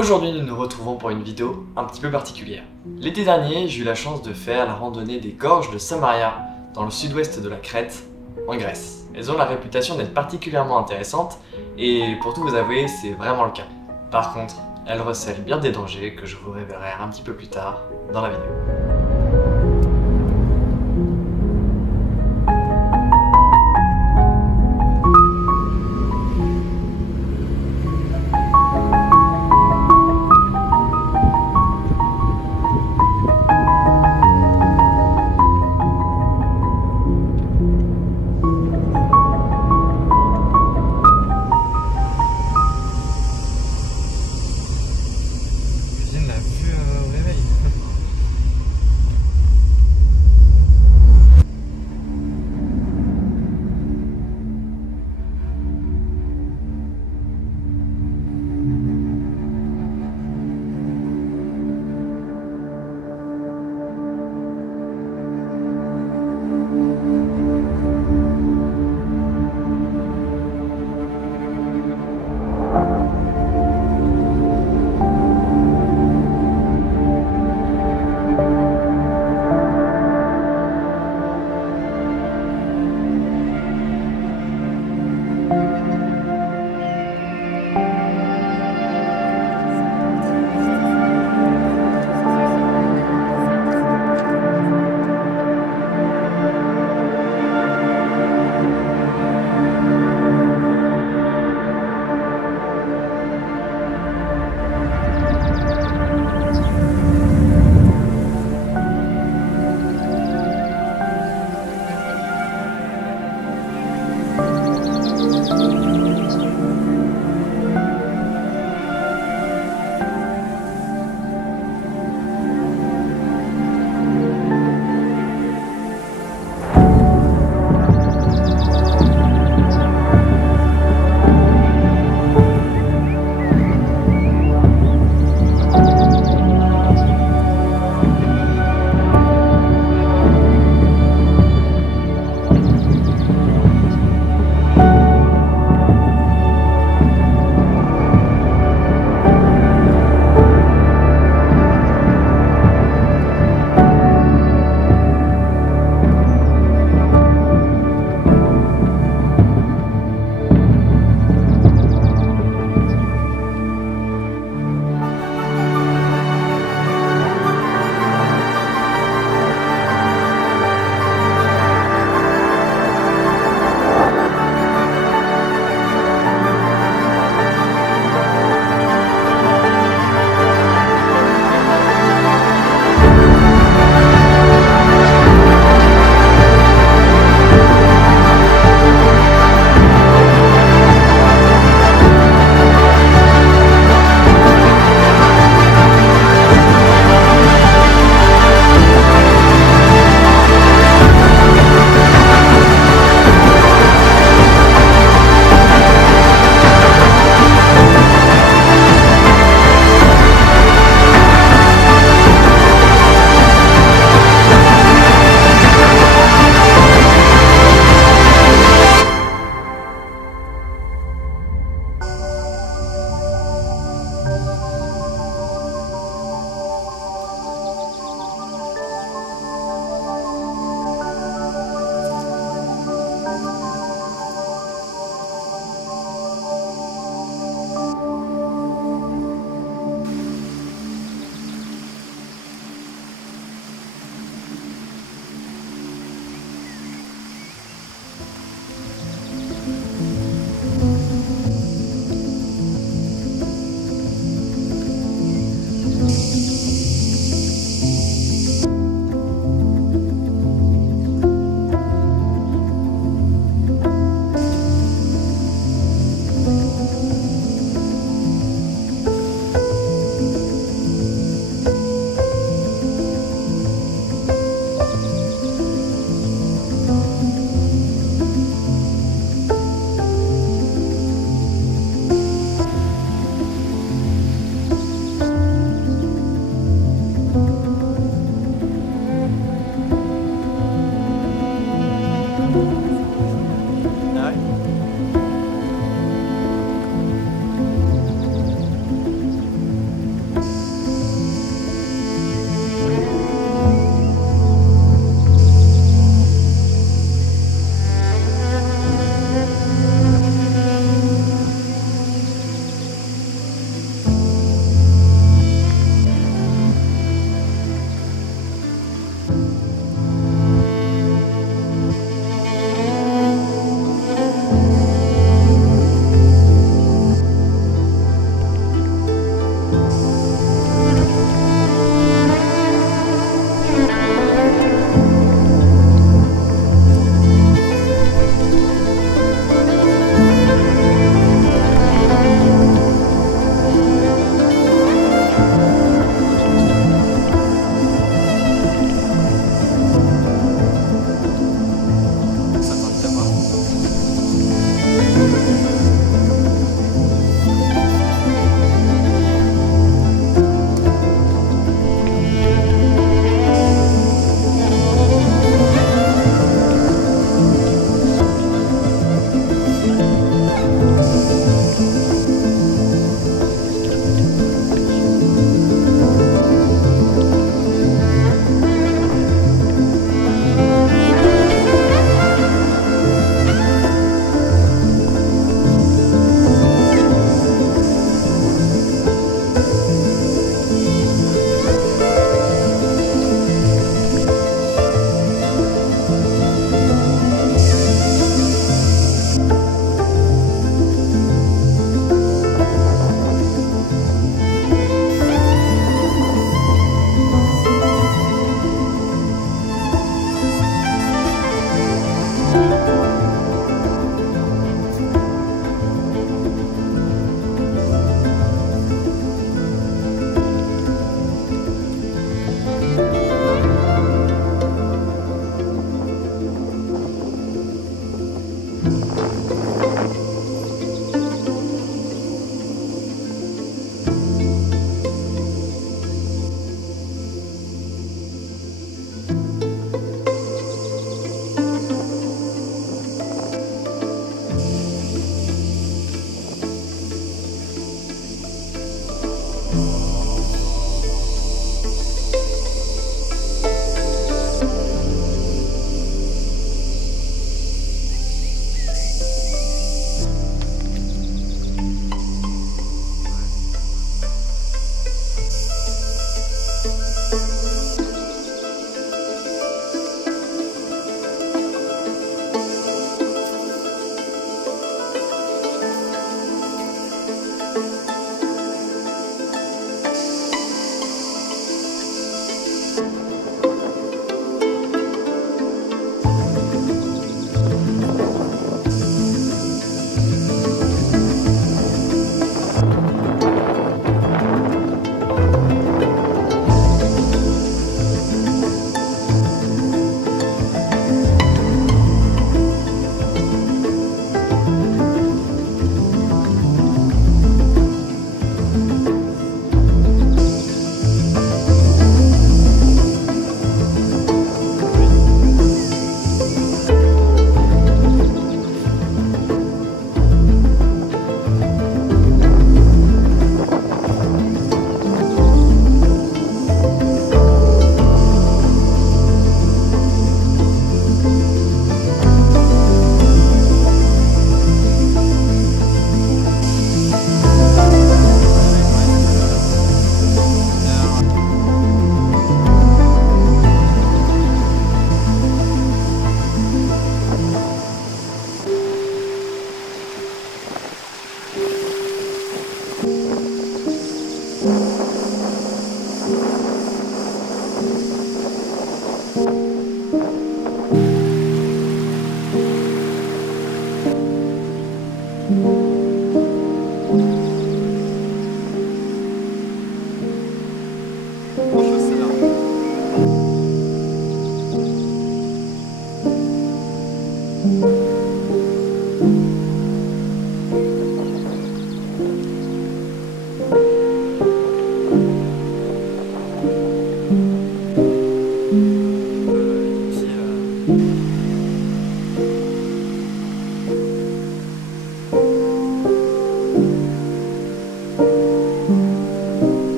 Aujourd'hui, nous nous retrouvons pour une vidéo un petit peu particulière. L'été dernier, j'ai eu la chance de faire la randonnée des gorges de Samaria, dans le sud-ouest de la Crète, en Grèce. Elles ont la réputation d'être particulièrement intéressantes, et pour tout vous avouer, c'est vraiment le cas. Par contre, elles recèlent bien des dangers que je vous révélerai un petit peu plus tard dans la vidéo. La vue au réveil.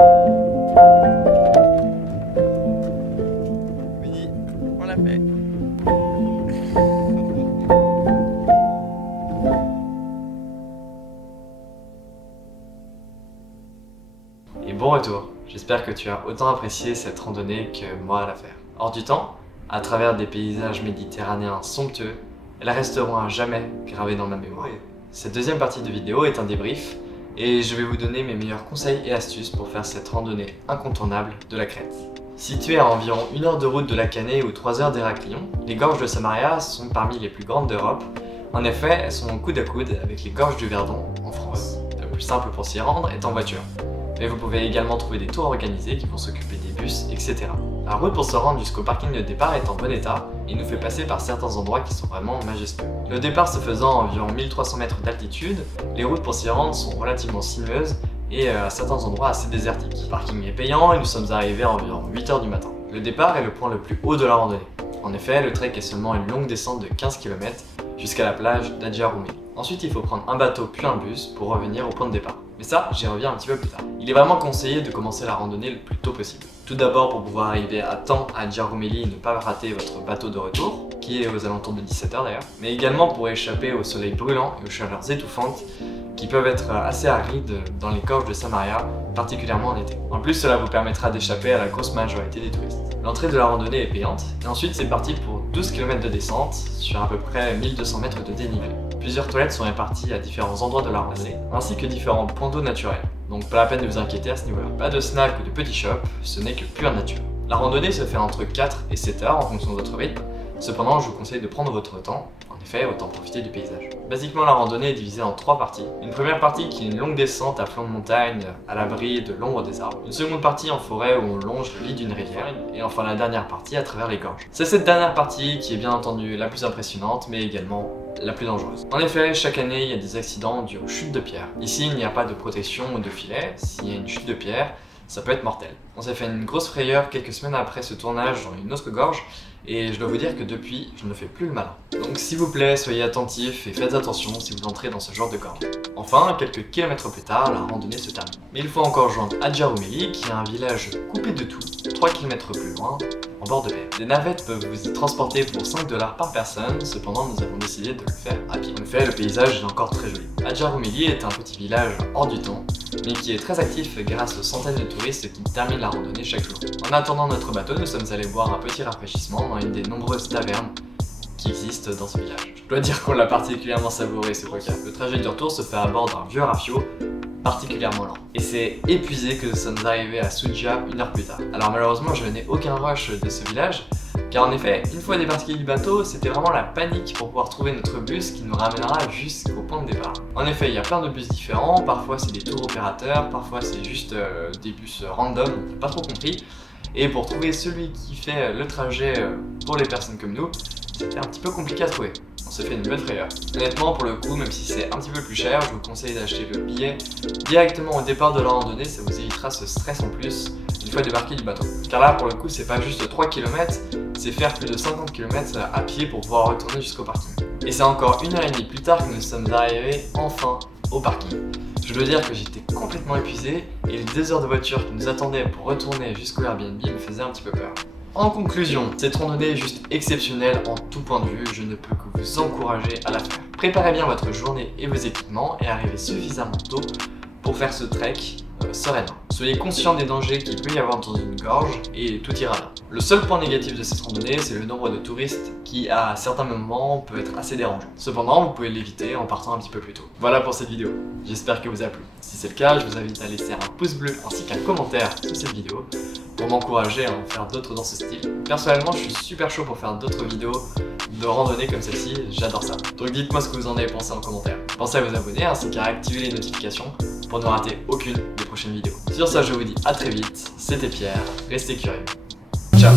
Oui, on l'a fait. Et bon retour. J'espère que tu as autant apprécié cette randonnée que moi à la faire. Hors du temps, à travers des paysages méditerranéens somptueux, elles resteront à jamais gravées dans ma mémoire. Cette deuxième partie de vidéo est un débrief et je vais vous donner mes meilleurs conseils et astuces pour faire cette randonnée incontournable de la Crète. Située à environ 1 heure de route de la Canée ou 3 heures d'Héraclion, les gorges de Samaria sont parmi les plus grandes d'Europe. En effet, elles sont coude à coude avec les gorges du Verdon en France. Le plus simple pour s'y rendre est en voiture. Mais vous pouvez également trouver des tours organisés qui vont s'occuper des bus, etc. La route pour se rendre jusqu'au parking de départ est en bon état et nous fait passer par certains endroits qui sont vraiment majestueux. Le départ se faisant à environ 1300 mètres d'altitude, les routes pour s'y rendre sont relativement sinueuses et à certains endroits assez désertiques. Le parking est payant et nous sommes arrivés à environ 8 heures du matin. Le départ est le point le plus haut de la randonnée. En effet, le trek est seulement une longue descente de 15 km jusqu'à la plage d'Adjaroumeli. Ensuite, il faut prendre un bateau puis un bus pour revenir au point de départ. Mais ça, j'y reviens un petit peu plus tard. Il est vraiment conseillé de commencer la randonnée le plus tôt possible. Tout d'abord pour pouvoir arriver à temps à Adjaroumeli et ne pas rater votre bateau de retour, qui est aux alentours de 17 h d'ailleurs, mais également pour échapper au soleil brûlant et aux chaleurs étouffantes qui peuvent être assez arides dans les gorges de Samaria, particulièrement en été. En plus, cela vous permettra d'échapper à la grosse majorité des touristes. L'entrée de la randonnée est payante, et ensuite c'est parti pour 12 km de descente sur à peu près 1200 mètres de dénivelé. Plusieurs toilettes sont réparties à différents endroits de la randonnée, ainsi que différents points d'eau naturels. Donc pas la peine de vous inquiéter à ce niveau-là. Pas de snack ou de petits shops, ce n'est que pure nature. La randonnée se fait entre 4 et 7 heures en fonction de votre rythme. Cependant, je vous conseille de prendre votre temps. En effet, autant profiter du paysage. Basiquement, la randonnée est divisée en 3 parties. Une première partie qui est une longue descente à flanc de montagne, à l'abri de l'ombre des arbres. Une seconde partie en forêt où on longe le lit d'une rivière. Et enfin la dernière partie à travers les gorges. C'est cette dernière partie qui est bien entendu la plus impressionnante, mais également la plus dangereuse. En effet, chaque année, il y a des accidents dus aux chutes de pierre. Ici, il n'y a pas de protection ou de filet. S'il y a une chute de pierre, ça peut être mortel. On s'est fait une grosse frayeur quelques semaines après ce tournage dans une autre gorge, et je dois vous dire que depuis, je ne fais plus le malin. Donc s'il vous plaît, soyez attentifs et faites attention si vous entrez dans ce genre de gorge. Enfin, quelques kilomètres plus tard, la randonnée se termine. Mais il faut encore joindre Adjaroumeli, qui est un village coupé de tout, 3 km plus loin, en bord de mer. Des navettes peuvent vous y transporter pour 5 $ par personne, cependant nous avons décidé de le faire à pied. En effet, le paysage est encore très joli. Adjaroumeli est un petit village hors du temps, mais qui est très actif grâce aux centaines de touristes qui terminent la randonnée chaque jour. En attendant notre bateau, nous sommes allés boire un petit rafraîchissement dans une des nombreuses tavernes qui existent dans ce village. Je dois dire qu'on l'a particulièrement savouré ce repas. Le trajet du retour se fait à bord d'un vieux rafio particulièrement lent. Et c'est épuisé que nous sommes arrivés à Soudja 1 heure plus tard. Alors malheureusement, je n'ai aucun rush de ce village, car en effet, une fois débarqué du bateau, c'était vraiment la panique pour pouvoir trouver notre bus qui nous ramènera jusqu'au point de départ. En effet, il y a plein de bus différents, parfois c'est des tours opérateurs, parfois c'est juste des bus random, on n'a pas trop compris. Et pour trouver celui qui fait le trajet pour les personnes comme nous, c'était un petit peu compliqué à trouver. On s'est fait une bonne frayeur. Honnêtement, pour le coup, même si c'est un petit peu plus cher, je vous conseille d'acheter le billet directement au départ de la randonnée, ça vous évitera ce stress en plus une fois débarqué du bateau. Car là, pour le coup, c'est pas juste 3 km, c'est faire plus de 50 km à pied pour pouvoir retourner jusqu'au parking. Et c'est encore 1 heure et demie plus tard que nous sommes arrivés enfin au parking. Je dois dire que j'étais complètement épuisé et les 2 heures de voiture qui nous attendaient pour retourner jusqu'au Airbnb me faisaient un petit peu peur. En conclusion, cette randonnée est juste exceptionnelle en tout point de vue, je ne peux que vous encourager à la faire. Préparez bien votre journée et vos équipements et arrivez suffisamment tôt pour faire ce trek sereinement. Soyez conscient des dangers qu'il peut y avoir dans une gorge et tout ira bien. Le seul point négatif de cette randonnée, c'est le nombre de touristes qui, à certains moments, peut être assez dérangeant. Cependant, vous pouvez l'éviter en partant un petit peu plus tôt. Voilà pour cette vidéo. J'espère que vous a plu. Si c'est le cas, je vous invite à laisser un pouce bleu ainsi qu'un commentaire sous cette vidéo pour m'encourager à en faire d'autres dans ce style. Personnellement, je suis super chaud pour faire d'autres vidéos de randonnée comme celle-ci, j'adore ça. Donc dites-moi ce que vous en avez pensé en commentaire. Pensez à vous abonner ainsi qu'à activer les notifications pour ne rater aucune des prochaines vidéos. Sur ça, je vous dis à très vite, c'était Pierre, restez curieux. Ciao.